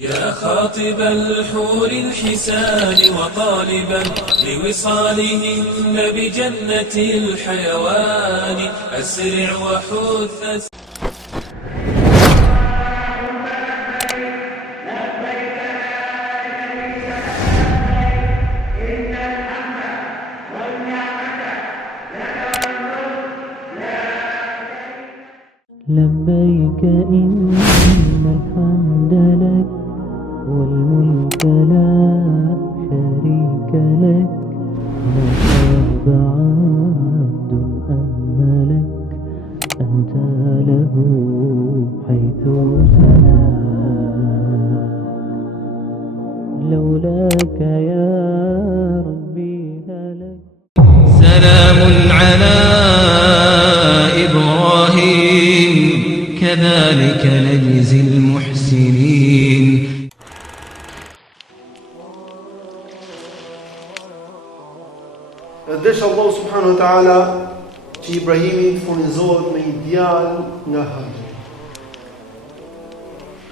يا خاطب الحور الحسان وطالبا لوصالهن بجنة الحيوان أسرع وحث لبيك إن الحمد لك والملك لا شريك لك ما خاب عبد أملك أنت له حيث سناك لولاك يا ربي هلك سلام على إبراهيم كذلك نجزي المحسنين. Desha Allah subhanahu wa ta'ala që Ibrahimi të furnizohet me një djalë nga haxhi.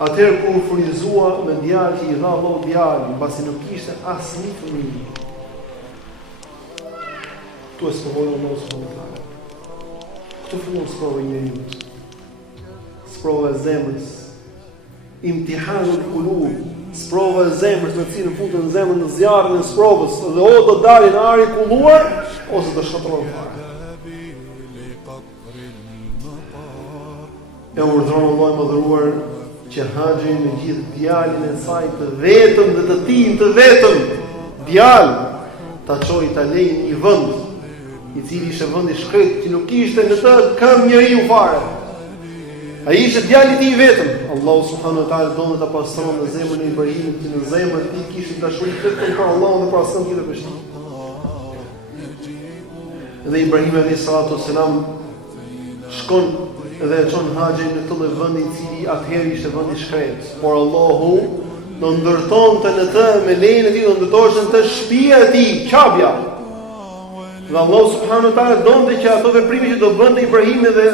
Atëherë kur furnizua me djalë që i dha Allah djalin, pasi nuk kishte asnjë fëmijë. Tu e sprovoi Allah subhanahu wa ta'ala. Këtë fillon sprovë njeriu. Sprova e zemrës. Imtihanul qulub. Sprova e zemrës me cilën futën zemrën në zjarrin e sprovës, dhe o do dalin ari i kulluar ose do shkatërrohen fare. E urdhëron Allah i mëdhëruar që haxhin me gjithë djalin e saj të vetëm dhe të tij të vetëm djalë ta çojë ta lejë një vend i cili ishte vend i shkret që nuk kishte në të këmbë njeriu fare. Ai ishte djali i tij vetëm. Allahu subhanahu wa taala donte ta pastronte zemrën e Ibrahimit, që në zemrën e tij kishte dashuri vetëm për Allahun dhe për asnjë tjetër veç tij. Dhe Ibrahim alayhis salatu wassalam shkon dhe e çon haxhin në të vend i cili atëherë ishte vend i shkret, por Allahu do ndërtonte në të me lejen e tij, do ndërtoheshin të shtëpia e tij, Qabja. Dhe Allah subhanahu wa taala donte që ato veprime që do bënte Ibrahimi dhe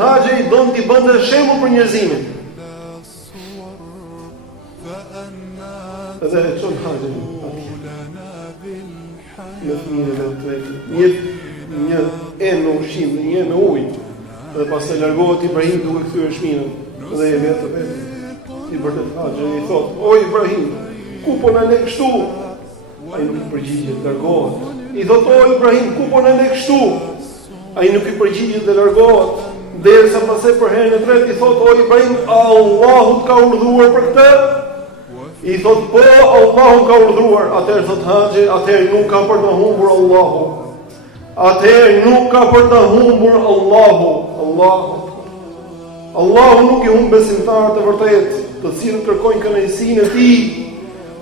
haxhi donte i bënte shembull për njerëzimin. Dhe e çon haxhin në fëmijën e tretë, një enë me ushqim, një enë me ujë, dhe pastaj largohet Ibrahim duke kthyer shminën dhe e vetë i vërtet haxhi i thot: "O Ibrahim, ku po na le kështu?" Ai nuk i përgjigjet, largohet. I thot: "O Ibrahim, ku po na le kështu?" Ai nuk i përgjigjet dhe largohet. Derisa pastaj për herën e tretë i thot: "O Ibrahim, Allahu ka urdhëruar për këtë?" I thot: "Po, Allahu ka urdhëruar." Atëherë thot haxhi: "Atëherë nuk ka për të humbur Allahu. Atëherë nuk ka për të humbur Allahu. Allahu nuk i humb besimtarët e vërtetë, të cilët kërkojnë kënaqësinë e Tij,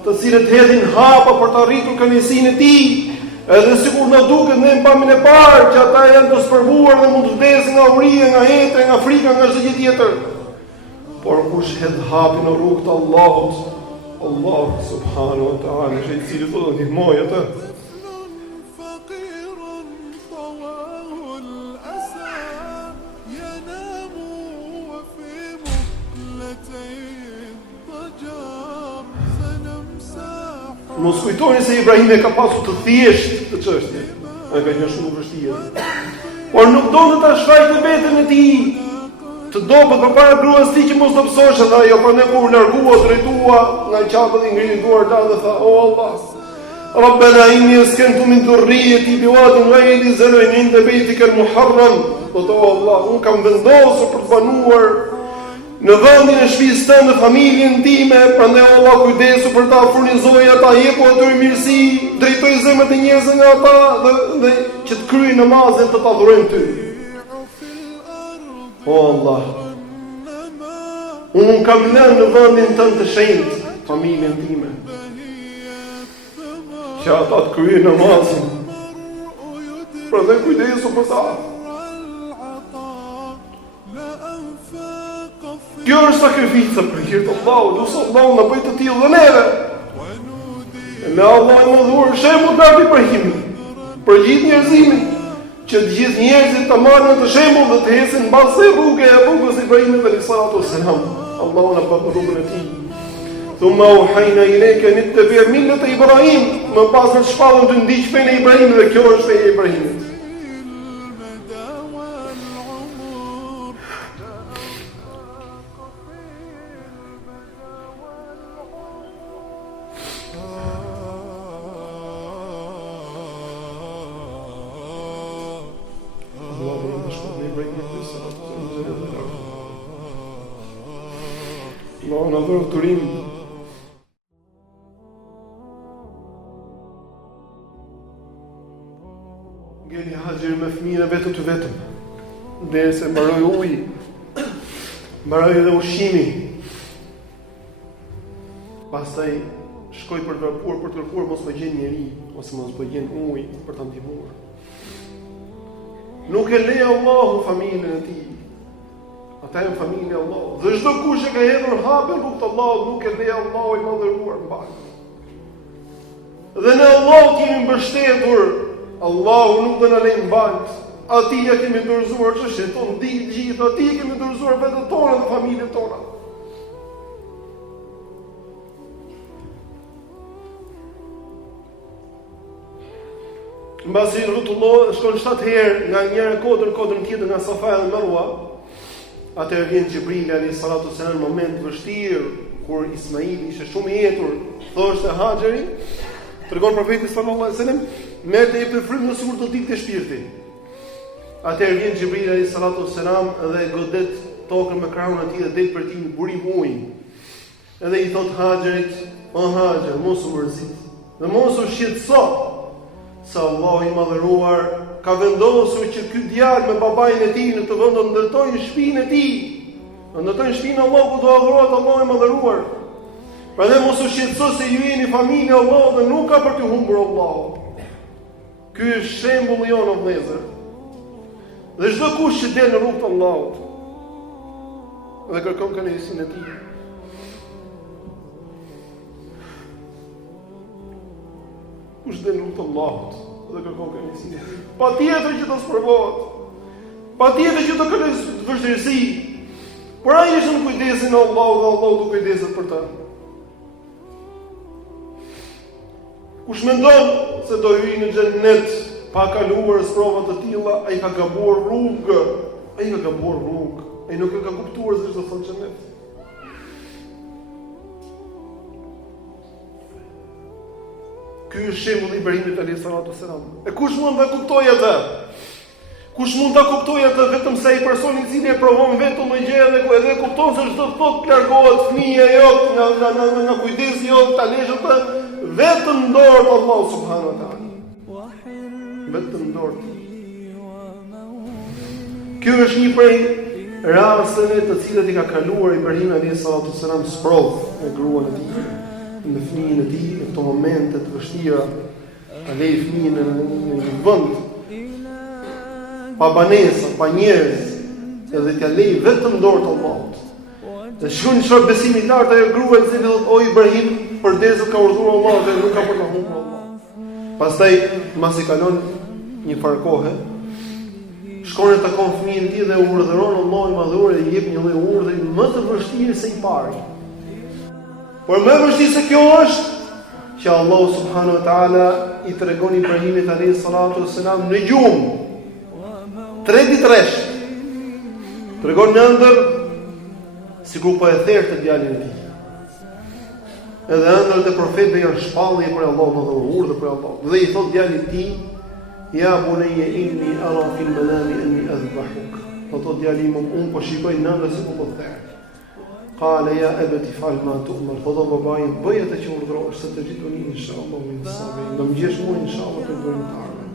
të cilët hedhin hapa për të arritur kënaqësinë e Tij. Edhe sikur na duket ne në pamjen e parë që ata janë të sprovuar dhe mund të vdesin nga uria, nga hetra, nga frika, nga çdo gjë tjetër. Por kush hedh hapin në rrugt të Allahut, Allah subhanahu wa ta'ala është i cili do të ndihmoj atë. Mos kujtoni se Ibrahim e ka pasur të thjesht të çështje. Ai ka qenë shumë vështirë. Por nuk donte ta shfaqte veten e tij të dobët përpara gruas së tij që mos do psoshë dhe ajo, por ne kur largua drejtua nga qafët i ngritur duar ta dhe tha: "O Allah, Rabbana inni askantu min dhurriyyati biwadin ghayri dhi zar'in 'inda baytika al-muharram." O Allah, unë kam vendosur për të banuar në vendin e shtëpisë tënde familjen time, prandaj Allah kujdesu për ta, furnizoj ata, jepu atyre mirësi, drejtoj zemrat e njerëzve nga ata dhe që të kryejnë namazin të ta adhurojnë ty. O Allah, unë kam lënë në vendin tënd të shenjtë familjen time, që ata të kryejnë namazin, prandaj kujdesu për ta. Kjo është sakrifica për hir të Allahut, lutja Allahu na bëj të tillë dhe neve. Me Allah e mëdhur shembull nga Ibrahimi për gjithë njerëzimin, që të gjithë njerëzit të marrin të shembull dhe të ecin mbas rrugës së Ibrahimit alayhis salatu wassalam. Allahu na bën rrugën e tij. Thumma uhayna ilayka an tattabi' millata Ibrahim, më pas në shpallën të ndiq fenë e Ibrahimit dhe kjo është feja e Ibrahimit. Në dhërë turim. Ngeli Haxhiri me fëmijën e vetëm të vetëm, derisa mbaroi uji, mbaroi edhe ushqimi. Pastaj shkoi për të kërkuar mos më gjen njeri ose mos më gjen ujë për ta ndihmuar. Nuk e lej Allahu familjen e tij. Ata janë familja e Allahut. Dhe çdo kush që ka hedhur hapën rrugt të Allahut nuk e lej Allahu i madhëruar mbaj. Dhe në Allah kemi mbështetur. Allahu nuk do na lej mbaj. Atij ja kemi dorëzuar çështjet tonë të gjitha, atij kemi dorëzuar vetët tona dhe familjet tona. Mbasi rrotullohet, shkon 7 herë nga njëra kodrën tjetër nga Safa dhe Marwa. Atëherë vjen Xhibrili alayhi salatu selam në moment të vështirë kur Ismaili ishte shumë i etur, thoshte Haxhiri, tregon profeti sallallahu alaihi wasallam, merrte i për frymë sikur do dilte shpirti. Atëherë vjen Xhibrili alayhi salatu selam dhe godet tokën me krahun e tij dhe del për tij burim ujë. Edhe i thot Haxhirit, "O Haxher, mos u mërzit. Dhe mos u shqetëso, se Allahu i madhëruar ka vendosur që ky djalë me babain e tij në të vend të ndërtojnë shtëpinë e tij. Ndërtojnë shtëpinë Allahu do adhurohet Allahu i madhëruar. Prandaj mos u shqetëso se ju jeni familja e Allahut dhe nuk ka për të humbur Allahu. Ky është shembulli jonë o vëllezër. Dhe çdo kush që del në rrugën e Allahut dhe kërkon kënaqësinë e tij, kush del në rrugën e Allahut dhe kërkon kënaqësinë e tij, patjetër që do sprovohet. Patjetër që do ketë vështirësi. Por ai është në kujdesin e Allahut dhe Allahu do kujdeset për ta. Kush mendon se do hyjë në xhennet pa kaluar sprova të tilla, ai ka gabuar rrugë. Ai nuk e ka kuptuar se ç'do thonë xhennet. Ky është shembulli i Ibrahimit alayhis salatu wassalam. E kush mund ta kuptojë atë? Kush mund ta kuptojë atë vetëm sa i personi i cili e provon vetëm një gjë dhe edhe kupton se çdo thotë largohet fëmia jot nga kujdesi jot, ta lësh atë vetëm në dorë të Allahut subhanahu wa taala. Vetëm në dorë. Ky është një prej rasteve të cilat i ka kaluar Ibrahim alayhis salatu wassalam sprov me gruan e tij, me fëmijën e tij në këto momente të vështira, ta lej fëmijën në një vend pa banesa, pa njerëz, edhe t'ja lej vetëm dorë të Allahut. Dhe shkon çfarë besimi i lartë ajo grua e cila thotë o Ibrahim, përdesë ka urdhëruar Allahu dhe nuk ka për të humbur Allah. Pastaj mbasi kalon një farë kohë, shkon e takon fëmijën e tij dhe urdhëron Allahu i madhëruar dhe i jep një lloj urdhri më të vështirë se i pari. Por më vështirë se kjo është që Allahu subhanahu wa taala i tregon Ibrahimit alayhis salatu wassalam në gjumë 3 ditë rresht. Tregon në ëndër sikur po e therrte djalin e tij. Edhe ëndrat e profetëve janë shpallje për Allahun dhe urdhër për Allahun. Dhe i thot djalit të tij, ja bunayya inni ara fil manami anni adhbahuk. Po thot djali im, un po shikoj në ëndër se po therr. Qala ya abati fal ma tu'mar. Po do babai, bëj atë që urdhërosh, se të gjithuni inshallah min sabrin. Do më gjesh mua inshallah të bëjmë të ardhmen.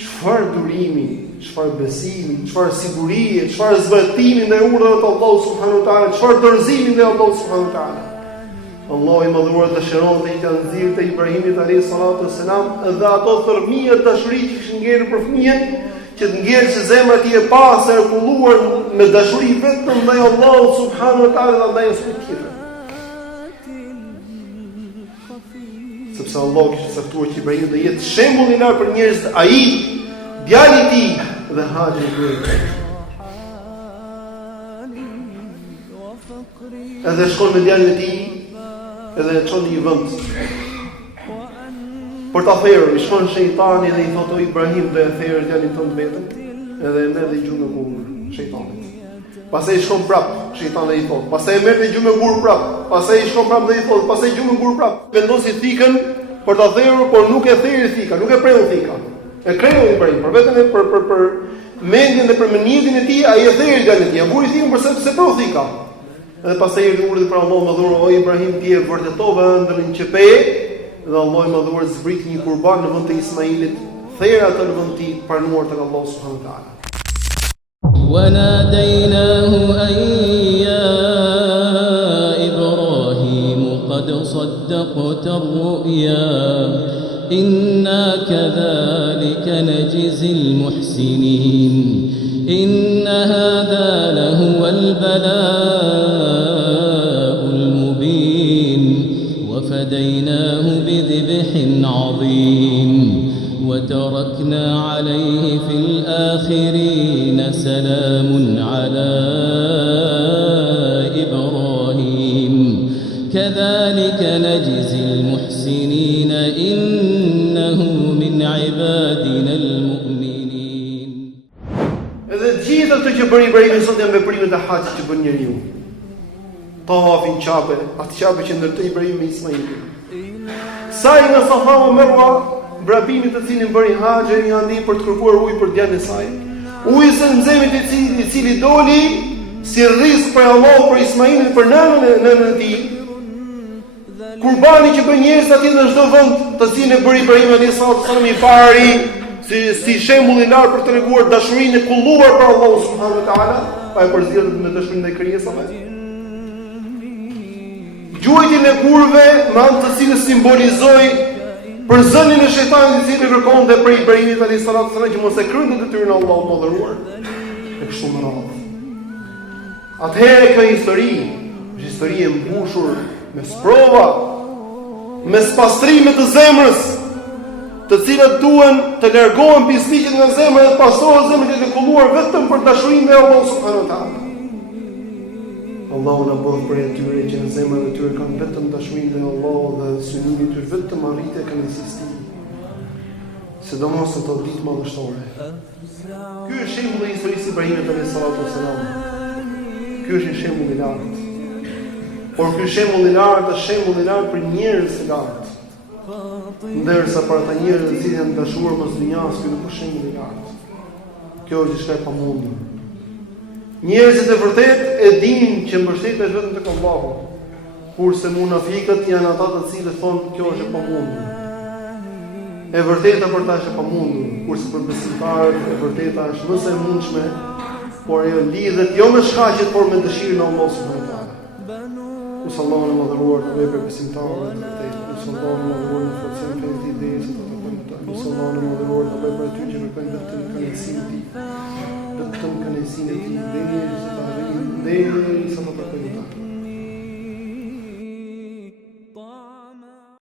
Çfarë durimi, çfarë besimi, çfarë sigurie, çfarë zbatimi ndaj urdhave të Allahut subhanahu wa taala, çfarë dorëzimi ndaj Allahut subhanahu wa taala. Allahu i madhuar dëshiron të i ka nxirrë te Ibrahimit alayhis salatu wassalam dhe ato thërmia dashuri që kishin ngjerë për fëmijën, që të ngjerë që zemra e tij e pastër e kulluar me dashuri vetëm ndaj Allahut subhanahu wa taala dhe ndaj asnjë tjetër. Sepse Allah kishte caktuar që Ibrahim do jetë shembull i lartë për njerëzit, ai, djali i tij dhe Haxhiri. edhe shkon me djalin e tij, edhe e çon në një vend. Për ta thërë, i shkon shejtani dhe i thotë o Ibrahim, do e thërë djalin tonë vetëm, edhe e merr dhe i gjumë me gur shejtanit. Pastaj i shkon prap, shejtani i thotë. Pastaj e merr dhe i gjumë me gur prap. Pastaj i shkon prap dhe i thotë, pastaj gjumë me gur prap. Vendosi thikën për ta thërë, por nuk e thërë thika, nuk e preu thika. E kreu Ibrahim, për vetëm për mendjen dhe për mendimin e tij, ai e thërë djalin e tij, vuri thikën për se preu thika. Edhe pastaj i urdhëri për Allah më dhuro, o Ibrahim, ti e vërtetove ëndrrën që pe, dhe Allah më dhuro zbriti një kurban në vend të Ismailit, thërë atë në vend të pranuar tek Allah subhanahu wa taala. وناديناه أن يا إبراهيم قد صدقت الرؤيا إنا كذلك نجزي المحسنين إن هذا لهو البلاء المبين وفديناه بذبح عظيم وتركنا عليه في الآخرين سلام على إبراهيم كذلك نجزي المحسنين إنه من عبادنا المؤمنين. Edhe gjithë ato që bëri Ibrahimi sot janë veprimet e haxhit që bën njeriu. Tawafin qabe, atë qabe që ndërtoi Ibrahimi me Ismailin. Sa i nga Safa dhe Marwa, vrapimit të cilin bëri haxhin një andi për të kërkuar ujë për djalin e saj. Uji se nxemit i cili doli si rris për Allah për Ismailin për nënën e tij. Kurbani që bën njerëz atje në çdo vend, të cilin e bëri Ibrahim alayhis salam i pari, si shembull i lartë për treguar dashurinë e kulluar për Allah subhanahu wa taala, pa e përzierë me dashurinë ndaj krijesave. Gjuhëtin e kurve me anë të cilës simbolizoi për zënin e shejtanit i cili kërkonte për Ibrahimin alayhis salam që mos e krynte detyrën e Allahut të mëdhëruar. E kështu me radhë. Atëherë kjo histori është histori e mbushur me sprova, me pastrime të zemrës, të cilat duhen të largohen pisliqet nga zemra dhe të pastrohen zemrat e kulluar vetëm për dashurinë e Allahut subhanahu wa taala. Allahu na bëf për atyre që në zemrat e tyre kanë vetëm dashurinë e Allahut dhe synimi i tyre vetëm arritje e kënaqësisë tij. Sidomos ato ditë madhështore. Ky është shembulli i historisë së Ibrahimit alayhis salam. Ky është një shembull i lartë. Por ky shembull i lartë është shembull i lartë për njerëz të lartë. Ndërsa për ata njerëz që janë dashuar mos dunjas, ky nuk është shembull i lartë. Kjo është diçka e pamundur. Njerëzit e vërtet e dinë që mbështetja është vetëm tek Allahu, kurse munafiqët janë ata të cilët thonë kjo është e pamundur. E vërteta për ta është e pamundur, kurse për besimtarët e vërteta është më së mundshme, por ajo lidhet jo me shkaqjet, por me dëshirën e Allahut subhanahu wa taala. Sallallahu alaihi wa sallam të vepër besimtarëve të vërtetë. Sallallahu alaihi wa sallam të forcën për këtë ide se të bëjmë të. Sallallahu alaihi wa sallam të bëjmë aty që kërkojnë vetëm kënaqësinë e tij. Vetëm kënaqësinë e tij, deri sa të bëjmë